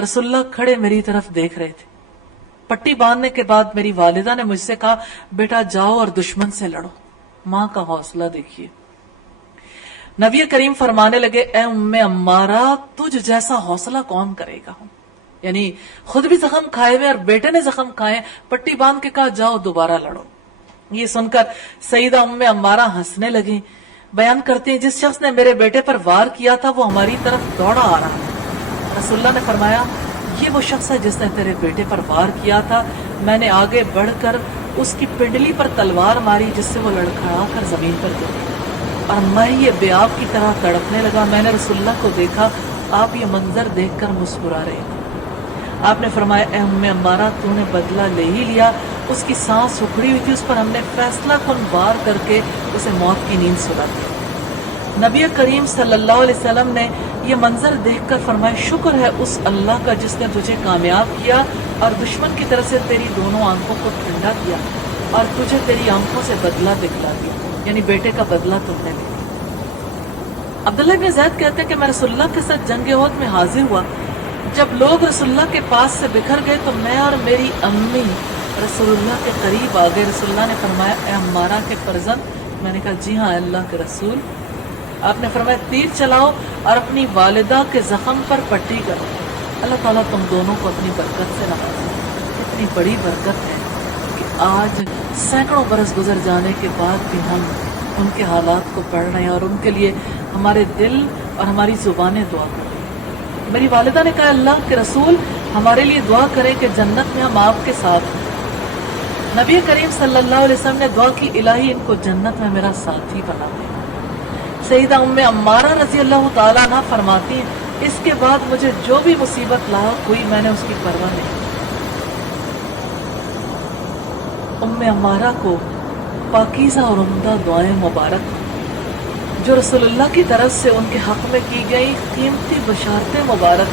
रसूलुल्लाह खड़े मेरी तरफ देख रहे थे। पट्टी बांधने के बाद मेरी वालिदा ने मुझसे कहा, बेटा जाओ और दुश्मन से लड़ो। माँ का हौसला देखिए। नबी करीम फरमाने लगे, ए उम्मे अम्मारा, तुझ जैसा हौसला कौन करेगा। यानी खुद भी जख्म खाए हुए और बेटे ने जख्म खाए, पट्टी बांध के कहा जाओ दोबारा लड़ो। ये सुनकर सईदा उम्मे अम्मारा हंसने लगी। बयान करते हैं, जिस शख्स ने मेरे बेटे पर वार किया था वो हमारी तरफ दौड़ा आ रहा है। रसूलुल्लाह ने फरमाया, ये वो शख्स है जिसने तेरे बेटे पर वार किया था। मैंने आगे बढ़कर उसकी पिंडली पर तलवार मारी जिससे वो लड़खड़ा कर जमीन पर गिर गया और मैं ये बेआब की तरह तड़पने लगा। मैंने रसूलुल्लाह को देखा, आप ये मंजर देखकर मुस्कुरा रहे थे। आपने फरमाया, ए उम्मे अम्मारा, तूने बदला ले ही लिया। उसकी सांस उखड़ी हुई थी, उस पर हमने फैसला कुन वार करके उसे मौत की नींद सुला दी। नबी करीम सल्लल्लाहु अलैहि वसल्लम ने यह मंजर देखकर फरमाया, शुक्र है उस अल्लाह का जिसने तुझे कामयाब किया और दुश्मन की तरफ से तेरी दोनों आंखों को ठंडा किया और तुझे तेरी आंखों से बदला दिखला दिया। यानी बेटे का बदला तुमने ले लिया। अब्दुल्लाह इब्न ज़ैद कहते हैं कि मैं रसूलुल्लाह के साथ जंग उहद में हाजिर हुआ। जब लोग रसूलुल्लाह के पास से बिखर गए तो मैं और मेरी अम्मी रसूलुल्लाह के करीब आ गए। रसूलुल्लाह ने फरमाया, ए अम्मारा के फर्जंद। मैंने कहा, जी हाँ अल्लाह के रसूल। आपने फरमाया, तीर चलाओ और अपनी वालिदा के जख्म पर पट्टी करो। अल्लाह ताला तुम दोनों को अपनी बरकत से नवाजे। इतनी बड़ी बरकत है कि आज सैकड़ों बरस गुजर जाने के बाद भी हम उनके हालात को पढ़ रहे हैं और उनके लिए हमारे दिल और हमारी जुबानें दुआ कर रही हैं। मेरी वालिदा ने कहा, अल्लाह के रसूल हमारे लिए दुआ करें कि जन्नत में हम आपके साथ हैं। नबी करीम सल्लल्लाहु अलैहि वसल्लम ने दुआ की, इलाही इनको जन्नत में मेरा साथी बना दे। सईदा उम्मे अम्मारा रजी अल्लाह ताला अन्हा फरमाती हैं, इसके बाद मुझे जो भी मुसीबत लाहक हुई मैंने उसकी परवाह नहीं की। उम्मे अम्मारा को पाकीज़ा और उम्दा दुआएं मुबारक जो रसूलुल्लाह की तरफ से उनके हक में की गई कीमती बशारतें मुबारक।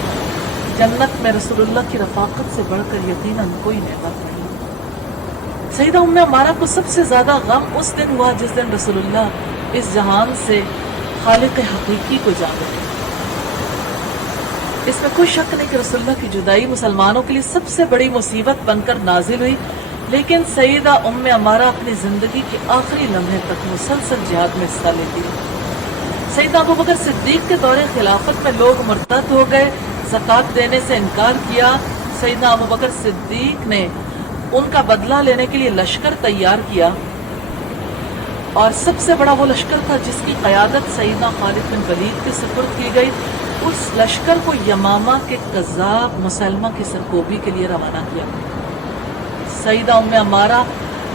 जन्नत में रसूलुल्लाह की रफाकत से बढ़कर यकीनन कोई नेमत नहीं। सईदा उम्मे अम्मारा को सबसे ज्यादा गम उस दिन हुआ जिस दिन रसूलुल्लाह इस जहान से खालिक हकीकी को जान गए। इसमें कोई शक नहीं कि रसूलुल्लाह की जुदाई मुसलमानों के लिए सबसे बड़ी मुसीबत बनकर नाजिल हुई। लेकिन सईदा उम्मे अम्मारा अपनी जिंदगी के आखिरी लम्हे तक मुसलसल जिहाद में हिस्सा लेती रही। सईदा अबू बकर सिद्दीक के दौरे खिलाफत में लोग मुर्तद हो गए, ज़कात देने से इनकार किया। सईदा अबू बकर सिद्दीक ने उनका बदला लेने के लिए लश्कर तैयार किया और सबसे बड़ा वो लश्कर था जिसकी क़यादत सईदा खालिद बिन वलीद के सुपुर्द की गई। उस लश्कर को यमामा के कज़्ज़ाब मुसलमा की सरकोबी के लिए रवाना किया। सईदा उम्मे अम्मारा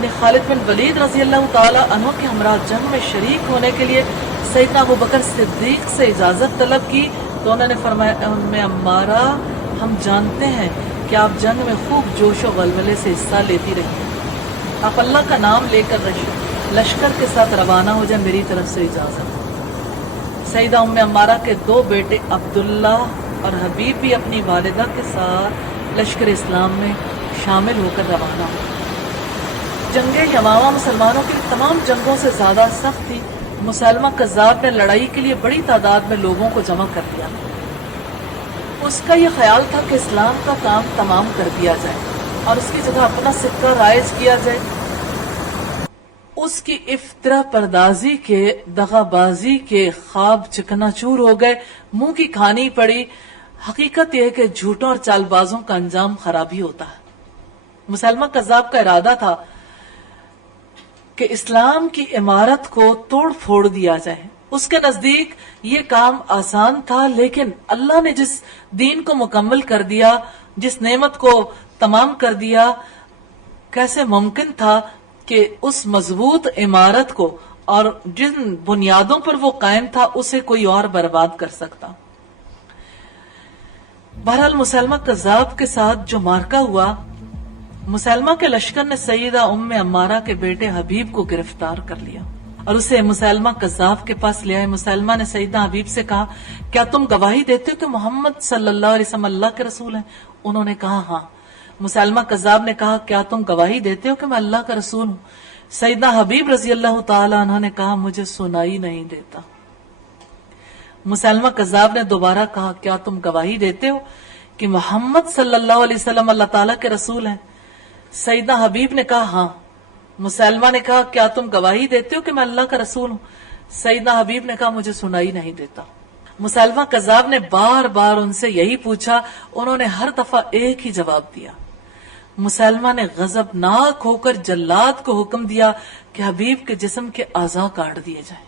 ने खालिद बिन वलीद रजी अल्लाह ताला अन्हु के हमरा जंग में शरीक होने के लिए सईदना अबू बकर सिद्दीक से इजाजत तलब की तो उन्होंने फरमाया, उम्मे अम्मारा, हम जानते हैं कि आप जंग में खूब जोश और वलवले से हिस्सा लेती रही हैं। आप अल्लाह का नाम लेकर लश्कर के साथ रवाना हो जाए, मेरी तरफ से इजाजत। सईदा उम्मे अम्मारा के दो बेटे अब्दुल्ला और हबीब भी अपनी वालिदा के साथ लश्कर इस्लाम में शामिल होकर रवाना हो। जंगे यमामा मुसलमानों की तमाम जंगों से ज्यादा सख्त थी। मुसलमा कज़्ज़ाब ने लड़ाई के लिए बड़ी तादाद में लोगों को जमा कर दिया। उसका यह ख्याल था कि इस्लाम का काम तमाम कर दिया जाए और उसकी जगह अपना सिक्का राइज किया जाए। उसकी इफ्तरा परदाजी के, दगाबाजी के ख्वाब चिकनाचूर हो गए, मुंह की खानी पड़ी। हकीकत यह है कि झूठों और चालबाजों का अंजाम खराबी होता है। मुसलमा कज़्ज़ाब का इरादा था कि इस्लाम की इमारत को तोड़ फोड़ दिया जाए। उसके नजदीक ये काम आसान था, लेकिन अल्लाह ने जिस दीन को मुकम्मल कर दिया, जिस नेमत को तमाम कर दिया, कैसे मुमकिन था कि उस मजबूत इमारत को और जिन बुनियादों पर वो कायम था उसे कोई और बर्बाद कर सकता। बहरहाल मुसलमा कज़्ज़ाब के साथ जो मार्का हुआ, मुसलमा के लश्कर ने सईदा उम्मे अम्मारा के बेटे हबीब को गिरफ्तार कर लिया और उसे मुसलमा कज़्ज़ाब के पास ले आए। मुसलमा ने सईदा हबीब से कहा, क्या तुम गवाही देते हो कि मोहम्मद सल्लल्लाहु अलैहि वसल्लम अल्लाह के रसूल हैं? उन्होंने कहा, हाँ। मुसलमा कज़्ज़ाब ने कहा, क्या तुम गवाही देते हो कि मैं अल्लाह का रसूल हूँ? सईदा हबीब रजी अल्लाह ताला अन्हु ने कहा, मुझे सुनाई नहीं देता। मुसलमा कज़्ज़ाब ने दोबारा कहा, क्या तुम गवाही देते हो کہ محمد صلی اللہ علیہ وسلم اللہ تعالیٰ کے رسول ہیں؟ سیدنا حبیب نے کہا ہاں. مسلمہ نے کہا کیا تم گواہی دیتے ہو کہ میں اللہ کا رسول ہوں؟ سیدنا حبیب نے کہا مجھے سنائی نہیں دیتا. مسلمہ کذاب نے بار بار ان سے یہی پوچھا، انہوں نے ہر دفعہ ایک ہی جواب دیا. مسلمہ نے غضبناک ہو کر جلاد کو حکم دیا کہ حبیب کے جسم کے اعضاء کاٹ دیے جائیں.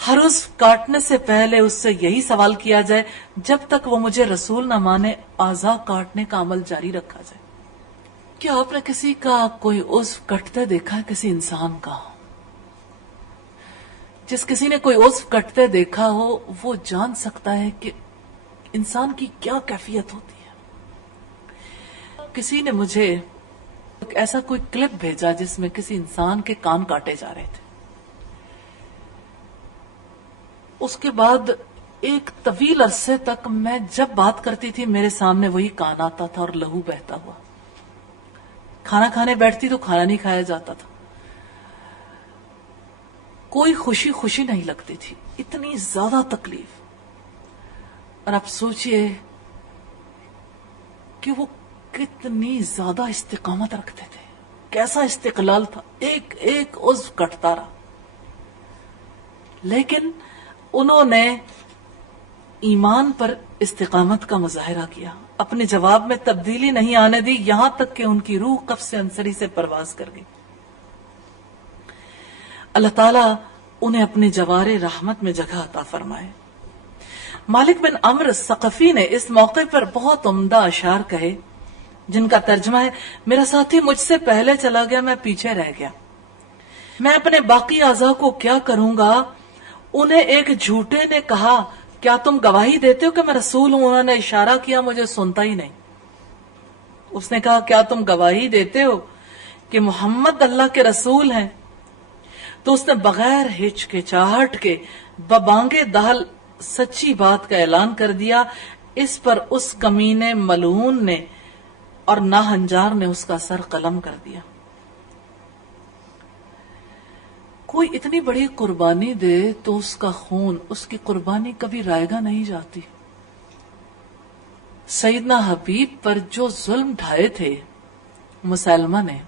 ہر روز کاٹنے سے پہلے اس سے یہی سوال کیا جائے جب تک وہ مجھے رسول نہ مانے اعضاء کاٹنے کا عمل جاری رکھا جائے. کیا آپ نے کسی کا کوئی عضو کٹتے دیکھا ہے؟ کسی انسان کا جس کسی نے کوئی عضو کٹتے دیکھا ہو وہ جان سکتا ہے کہ انسان کی کیا کیفیت ہوتی ہے. کسی نے مجھے ایسا کوئی کلپ بھیجا جس میں کسی انسان کے کان کاٹے جا رہے تھے. اس کے بعد ایک طویل عرصے تک میں جب بات کرتی تھی میرے سامنے وہی کان آتا تھا اور لہو بہتا ہوا. کھانا کھانے بیٹھتی تو کھانا نہیں کھایا جاتا تھا. کوئی خوشی نہیں لگتی تھی، اتنی زیادہ تکلیف. اور آپ سوچئے کہ وہ کتنی زیادہ استقامت رکھتے تھے، کیسا استقلال تھا، ایک ایک عضو کٹتا رہا. لیکن انہوں نے ایمان پر استقامت کا مظاہرہ کیا، اپنے جواب میں تبدیلی نہیں آنے دی، یہاں تک کہ ان کی روح قفس انصری سے پرواز کر گئی. اللہ تعالیٰ انہیں اپنے جوار رحمت میں جگہ عطا فرمائے. مالک بن عمرو ثقفی نے اس موقع پر بہت عمدہ اشعار کہے جن کا ترجمہ ہے، میرا ساتھی مجھ سے پہلے چلا گیا، میں پیچھے رہ گیا. میں اپنے باقی اعضاء کو کیا کروں گا؟ انہیں ایک جھوٹے نے کہا کیا تم گواہی دیتے ہو کہ میں رسول ہوں؟ انہوں نے اشارہ کیا، مجھے سنتا ہی نہیں. اس نے کہا کیا تم گواہی دیتے ہو کہ محمد اللہ کے رسول ہیں؟ تو اس نے بغیر ہچکچاہٹ کے ببانگے دہل سچی بات کا اعلان کر دیا. اس پر اس کمینے ملعون نے اور ناہنجار نے اس کا سر قلم کر دیا. کوئی اتنی بڑی قربانی دے تو اس کا خون، اس کی قربانی کبھی رائگاں نہیں جاتی. سیدنا حبیب پر جو ظلم ڈھائے تھے مسلمہ نے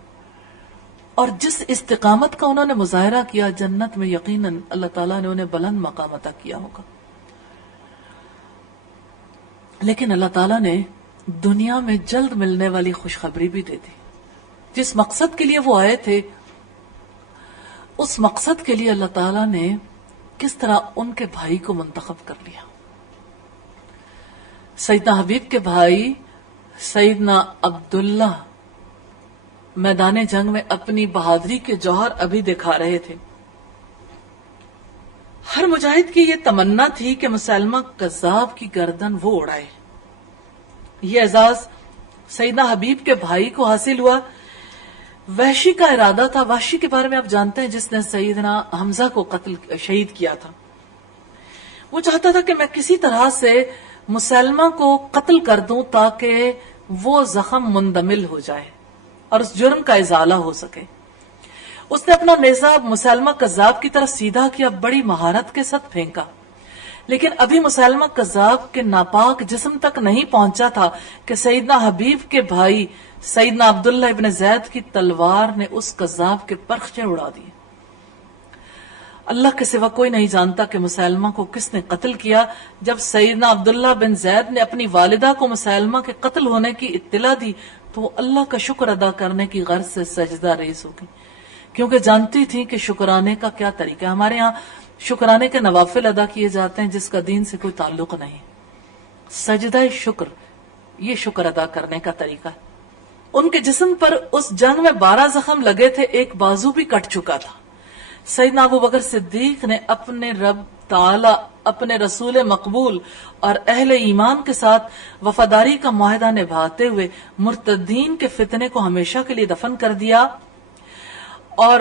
اور جس استقامت کا انہوں نے مظاہرہ کیا، جنت میں یقیناً اللہ تعالیٰ نے انہیں بلند مقام عطا کیا ہوگا. لیکن اللہ تعالیٰ نے دنیا میں جلد ملنے والی خوشخبری بھی دے دی. جس مقصد کے لیے وہ آئے تھے اس مقصد کے لیے اللہ تعالیٰ نے کس طرح ان کے بھائی کو منتخب کر لیا. سیدنا حبیب کے بھائی سیدنا عبداللہ میدان جنگ میں اپنی بہادری کے جوہر ابھی دکھا رہے تھے. ہر مجاہد کی یہ تمنا تھی کہ مسلمہ کذاب کی گردن وہ اڑائے. یہ اعزاز سیدنا حبیب کے بھائی کو حاصل ہوا. وحشی کا ارادہ تھا، وحشی کے بارے میں آپ جانتے ہیں جس نے سیدنا حمزہ کو شہید کیا تھا. وہ چاہتا تھا کہ میں کسی طرح سے مسلمہ کو قتل کر دوں تاکہ وہ زخم مندمل ہو جائے اور اس جرم کا ازالہ ہو سکے. اس نے اپنا نیزہ مسلمہ کذاب کی طرف سیدھا کیا، بڑی مہارت کے ساتھ پھینکا. لیکن ابھی مسلمہ کذاب کے ناپاک جسم تک نہیں پہنچا تھا کہ سیدنا حبیب کے بھائی سیدنا عبداللہ ابن زید کی تلوار نے اس کذاب کے پرخچے اڑا دیے. اللہ کے سوا کوئی نہیں جانتا کہ مسلمہ کو کس نے قتل کیا. جب سیدنا عبداللہ بن زید نے اپنی والدہ کو مسلمہ کے قتل ہونے کی اطلاع دی تو وہ اللہ کا شکر ادا کرنے کی غرض سے سجدہ ریز ہو گئی، کیونکہ جانتی تھی کہ شکرانے کا کیا طریقہ ہے. ہمارے ہاں شکرانے کے نوافل ادا کیے جاتے ہیں جس کا دین سے کوئی تعلق نہیں. سجدہ شکر یہ شکر ادا کرنے کا طریقہ ہے. ان کے جسم پر اس جنگ میں 12 زخم لگے تھے، ایک بازو بھی کٹ چکا تھا. سیدنا ابو بکر صدیق نے اپنے رب تعالی، اپنے رسول مقبول اور اہل ایمان کے ساتھ وفاداری کا معاہدہ نبھاتے ہوئے مرتدین کے فتنے کو ہمیشہ کے لیے دفن کر دیا اور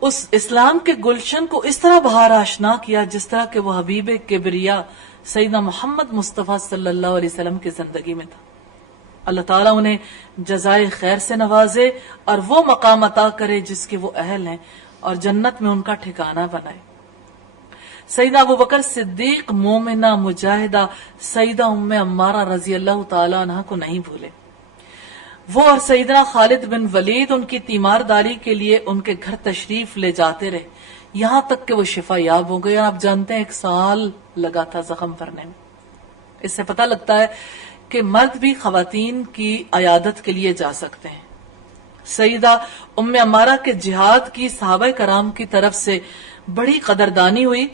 اس اسلام کے گلشن کو اس طرح بہار آشنا کیا جس طرح کہ وہ حبیب کبریا سیدنا محمد مصطفیٰ صلی اللہ علیہ وسلم کی زندگی میں تھا. اللہ تعالیٰ انہیں جزائے خیر سے نوازے اور وہ مقام عطا کرے جس کے وہ اہل ہیں اور جنت میں ان کا ٹھکانہ بنائے. सईदा अबू बकर सिद्दीक, मोमिना मुजाहिदा सईदा उम्मे अम्मारा रजी अल्लाह ताला अन्हा को नहीं भूले। वो और सईदना खालिद बिन वलीद उनकी तीमारदारी के लिए उनके घर तशरीफ ले जाते रहे, यहां तक कि वो शिफा याब हो गए। और आप जानते हैं 1 साल लगा था जख्म भरने में। इससे पता लगता है कि मर्द भी खवातीन की अयादत के लिए जा सकते हैं। सईदा उम्मे अम्मारा के जिहाद की सहाबा कराम की तरफ से बड़ी कदरदानी हुई।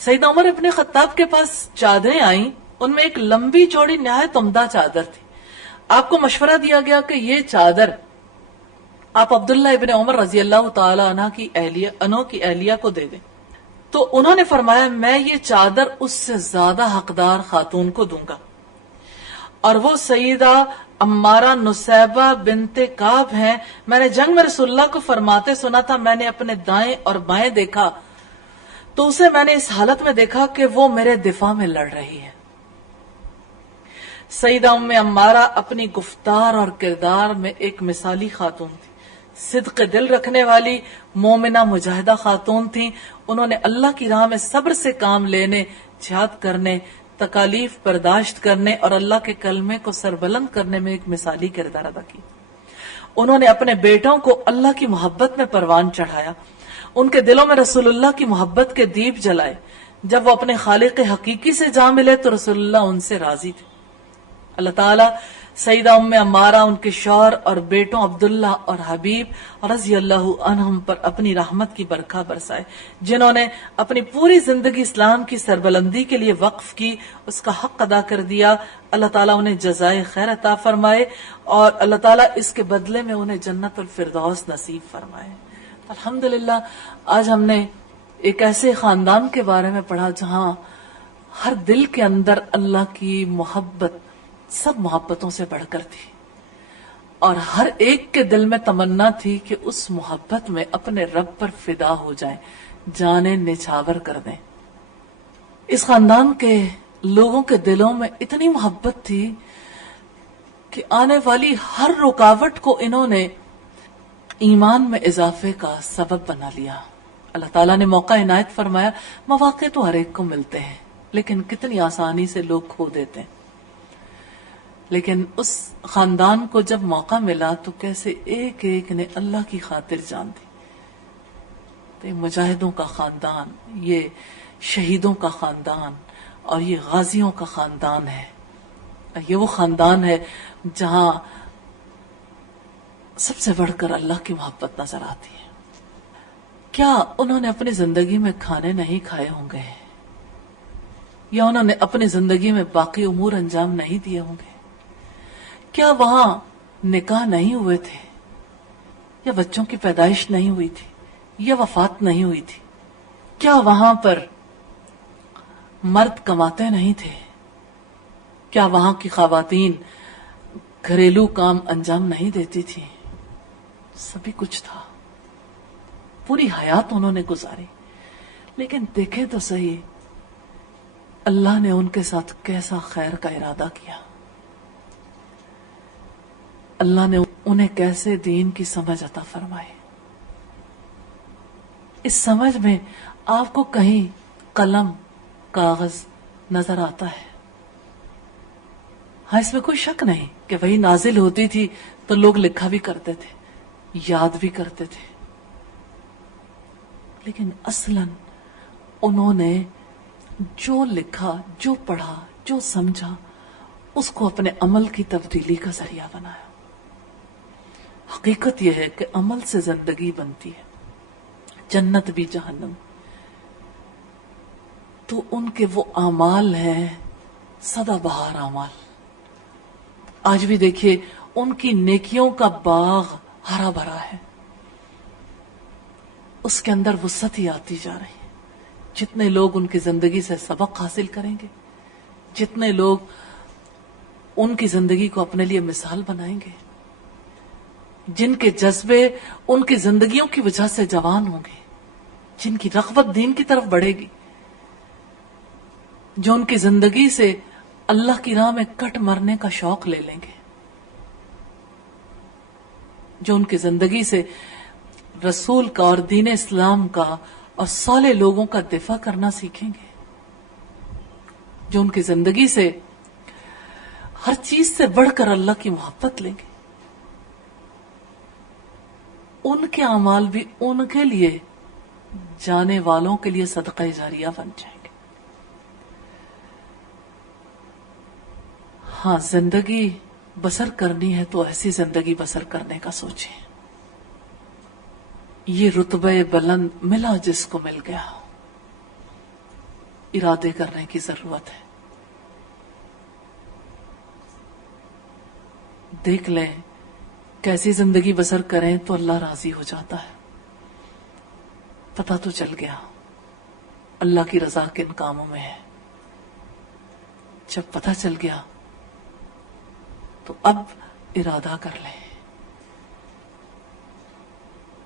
सईदा उमर इब्ने खत्ताब के पास चादरें आई, उनमें एक लंबी चौड़ी निहायत उम्दा चादर थी। आपको मशवरा दिया गया कि ये चादर आप अब्दुल्ला इब्ने उमर रजी अल्लाह ताला अन्हा की अहलिया को दे दें। तो उन्होंने फरमाया, मैं ये चादर उससे ज्यादा हकदार खातून को दूंगा, और वो सईदा अम्मारा नुसैबा बिनते काब हैं। मैंने जंग में रसूलुल्लाह को फरमाते सुना था, मैंने अपने दाएं और बाएं देखा तो उसे मैंने इस हालत में देखा कि वो मेरे दिफा में लड़ रही है। सईदा उम्मे अम्मारा अपनी गुफ्तार और किरदार में एक मिसाली खातून थी, सिद्क दिल रखने वाली मोमिना मुजाहिदा खातून थी। उन्होंने अल्लाह की राह में सब्र से काम लेने, जिहाद करने, तकालीफ बर्दाश्त करने और अल्लाह के कलमे को सरबलंद करने में एक मिसाली किरदार अदा की। उन्होंने अपने बेटों को अल्लाह की मोहब्बत में परवान चढ़ाया, उनके दिलों में रसूलुल्लाह की मोहब्बत के दीप जलाए। जब वो अपने खालिक हकीकी से जा मिले तो रसूलुल्लाह उनसे राजी थे। अल्लाह ताला सईदा उम्मे अम्मारा, उनके शौहर और बेटों अब्दुल्ला और हबीब रज़ी अल्लाहु अन्हुम पर अपनी रहमत की बरखा बरसाए, जिन्होंने अपनी पूरी जिंदगी इस्लाम की सरबलंदी के लिए वक्फ की, उसका हक अदा कर दिया। अल्लाह ताला उन्हें जज़ाए खैर अता फरमाए और अल्लाह ताला इसके बदले में उन्हें जन्नतुल फिरदौस नसीब फरमाए। अल्हम्दुलिल्लाह, आज हमने एक ऐसे खानदान के बारे में पढ़ा जहां हर दिल के अंदर अल्लाह की मोहब्बत सब मोहब्बतों से बढ़कर थी, और हर एक के दिल में तमन्ना थी कि उस मोहब्बत में अपने रब पर फिदा हो जाए, जाने निछावर कर दें। इस खानदान के लोगों के दिलों में इतनी मोहब्बत थी कि आने वाली हर रुकावट को इन्होंने ईमान में इजाफे का सबब बना लिया। अल्लाह ताला ने मौका इनायत फरमाया। मौके तो हर एक को मिलते हैं, लेकिन कितनी आसानी से लोग खो देते हैं। लेकिन उस खानदान को जब मौका मिला तो कैसे एक एक ने अल्लाह की खातिर जान दी। तो ये मुजाहिदों का खानदान, ये शहीदों का खानदान और ये गाजियों का खानदान है। ये वो खानदान है जहां सबसे बढ़कर अल्लाह की मोहब्बत नजर आती है। क्या उन्होंने अपनी जिंदगी में खाने नहीं खाए होंगे, या उन्होंने अपनी जिंदगी में बाकी उमूर अंजाम नहीं दिए होंगे? क्या वहां निकाह नहीं हुए थे, या बच्चों की पैदाइश नहीं हुई थी, या वफात नहीं हुई थी? क्या वहां पर मर्द कमाते नहीं थे? क्या वहां की खवातीन घरेलू काम अंजाम नहीं देती थी? सभी कुछ था, पूरी हयात उन्होंने गुजारी। लेकिन देखे तो सही, अल्लाह ने उनके साथ कैसा खैर का इरादा किया। अल्लाह ने उन्हें कैसे दीन की समझ अता फरमाई। इस समझ में आपको कहीं कलम कागज नजर आता है? हाँ, इसमें कोई शक नहीं कि वही नाजिल होती थी तो लोग लिखा भी करते थे, याद भी करते थे, लेकिन असलन उन्होंने जो लिखा, जो पढ़ा, जो समझा, उसको अपने अमल की तब्दीली का जरिया बनाया। हकीकत यह है कि अमल से जिंदगी बनती है, जन्नत भी जहन्नम। तो उनके वो आमाल हैं सदाबहार आमाल। आज भी देखिए, उनकी नेकियों का बाग हरा भरा है, उसके अंदर वुसअत ही आती जा रही है। जितने लोग उनकी जिंदगी से सबक हासिल करेंगे, जितने लोग उनकी जिंदगी को अपने लिए मिसाल बनाएंगे, जिनके जज्बे उनकी जिंदगियों की वजह से जवान होंगे, जिनकी रग़बत दीन की तरफ बढ़ेगी, जो उनकी जिंदगी से अल्लाह की राह में कट मरने का शौक ले लेंगे, जो उनकी जिंदगी से रसूल का और दीन इस्लाम का اور صالح لوگوں کا دفاع کرنا سیکھیں گے، جو ان کی زندگی سے ہر چیز سے بڑھ کر اللہ کی محبت لیں گے. ان کے اعمال بھی ان کے لیے جانے والوں کے لیے صدقہ جاریہ بن جائیں گے. ہاں، زندگی بسر کرنی ہے تو ایسی زندگی بسر کرنے کا سوچیں. یہ رتبہ بلند ملا جس کو مل گیا، ارادے کرنے کی ضرورت ہے. دیکھ لیں کیسی زندگی بسر کریں تو اللہ راضی ہو جاتا ہے. پتہ تو چل گیا اللہ کی رضا کن کاموں میں ہے. جب پتہ چل گیا تو اب ارادہ کر لیں،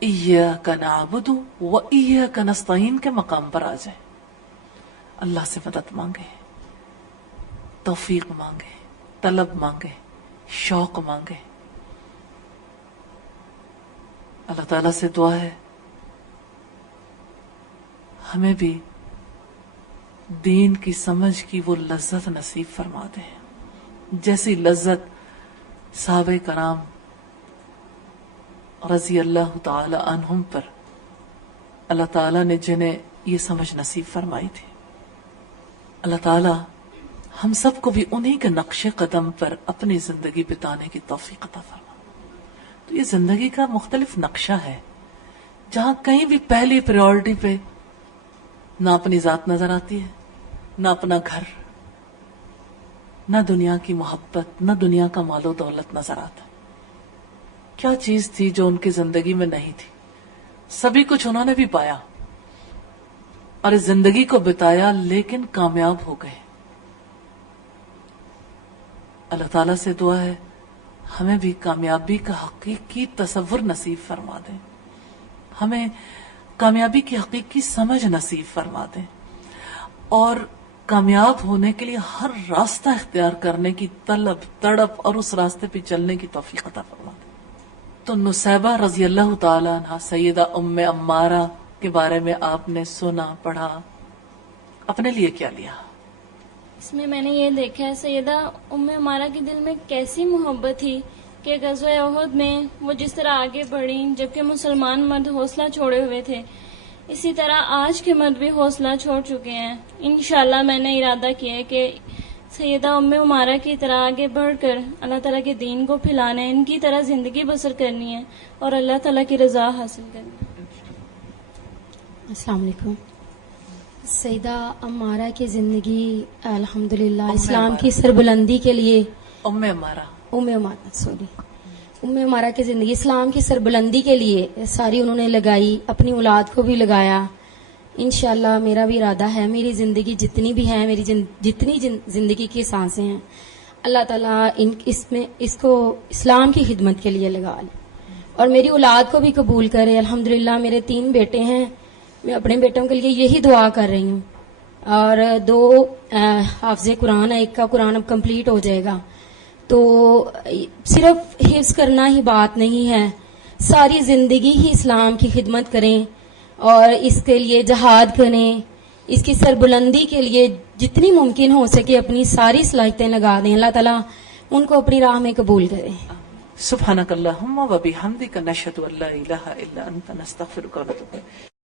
ایاک نعبد و ایاک نستعین کے مقام پر آ جائیں. اللہ سے مدد مانگے، توفیق مانگے، طلب مانگے، شوق مانگے. اللہ تعالیٰ سے دعا ہے ہمیں بھی دین کی سمجھ کی وہ لذت نصیب فرما دے جیسی لذت صحابہ کرام رضی اللہ تعالی عنہم پر اللہ تعالیٰ نے جنہیں یہ سمجھ نصیب فرمائی تھی. اللہ تعالیٰ ہم سب کو بھی انہی کے نقش قدم پر اپنی زندگی بتانے کی توفیق عطا فرما. تو یہ زندگی کا مختلف نقشہ ہے جہاں کہیں بھی پہلی پریورٹی پہ نہ اپنی ذات نظر آتی ہے، نہ اپنا گھر، نہ دنیا کی محبت، نہ دنیا کا مال و دولت نظر آتا. کیا چیز تھی جو ان کی زندگی میں نہیں تھی؟ سبھی کچھ انہوں نے بھی پایا اور اس زندگی کو بتایا، لیکن کامیاب ہو گئے. اللہ تعالیٰ سے دعا ہے ہمیں بھی کامیابی کا حقیقی تصور نصیب فرما دیں، ہمیں کامیابی کی حقیقی سمجھ نصیب فرما دیں، اور کامیاب ہونے کے لیے ہر راستہ اختیار کرنے کی طلب، تڑپ اور اس راستے پہ چلنے کی توفیق عطا فرما دیں. تو نصیبہ رضی اللہ تعالی عنہ سیدہ ام عمارہ کے بارے میں آپ نے سنا، پڑھا، اپنے لیے کیا لیا؟ اس میں نے یہ دیکھا ہے سیدہ ام عمارہ کے دل میں کیسی محبت تھی کہ غزوہ احد میں وہ جس طرح آگے بڑھیں جبکہ مسلمان مرد حوصلہ چھوڑے ہوئے تھے، اسی طرح آج کے مرد بھی حوصلہ چھوڑ چکے ہیں. انشاءاللہ میں نے ارادہ کیا ہے کہ سیدہ ام عمارہ کی طرح آگے بڑھ کر اللہ تعالیٰ کے دین کو پھیلانا ہے، ان کی طرح زندگی بسر کرنی ہے اور اللہ تعالیٰ کی رضا حاصل کرنی ہے. السلام علیکم. سیدہ عمارہ کی زندگی الحمدللہ اسلام کی سربلندی کے لیے ام عمارہ کی زندگی اسلام کی سربلندی کے لیے ساری انہوں نے لگائی، اپنی اولاد کو بھی لگایا. انشاءاللہ میرا بھی ارادہ ہے میری زندگی جتنی بھی ہے، میری جتنی زندگی کی سانسیں ہیں، اللہ تعالیٰ اس کو اسلام کی خدمت کے لیے لگا لے اور میری اولاد کو بھی قبول کرے. الحمدللہ میرے 3 بیٹے ہیں، میں اپنے بیٹوں کے لیے یہی دعا کر رہی ہوں، اور 2 حافظ قرآن ہے، ایک کا قرآن اب کمپلیٹ ہو جائے گا. تو صرف حفظ کرنا ہی بات نہیں ہے، ساری زندگی ہی اسلام کی خدمت کریں اور اس کے لیے جہاد کریں، اس کی سربلندی کے لیے جتنی ممکن ہو سکے اپنی ساری صلاحیتیں لگا دیں. اللہ تعالیٰ ان کو اپنی راہ میں قبول کرے. سبحانک اللہم و بحمدک نشہد ان لا الہ الا انت نستغفرک و نتوب الیک.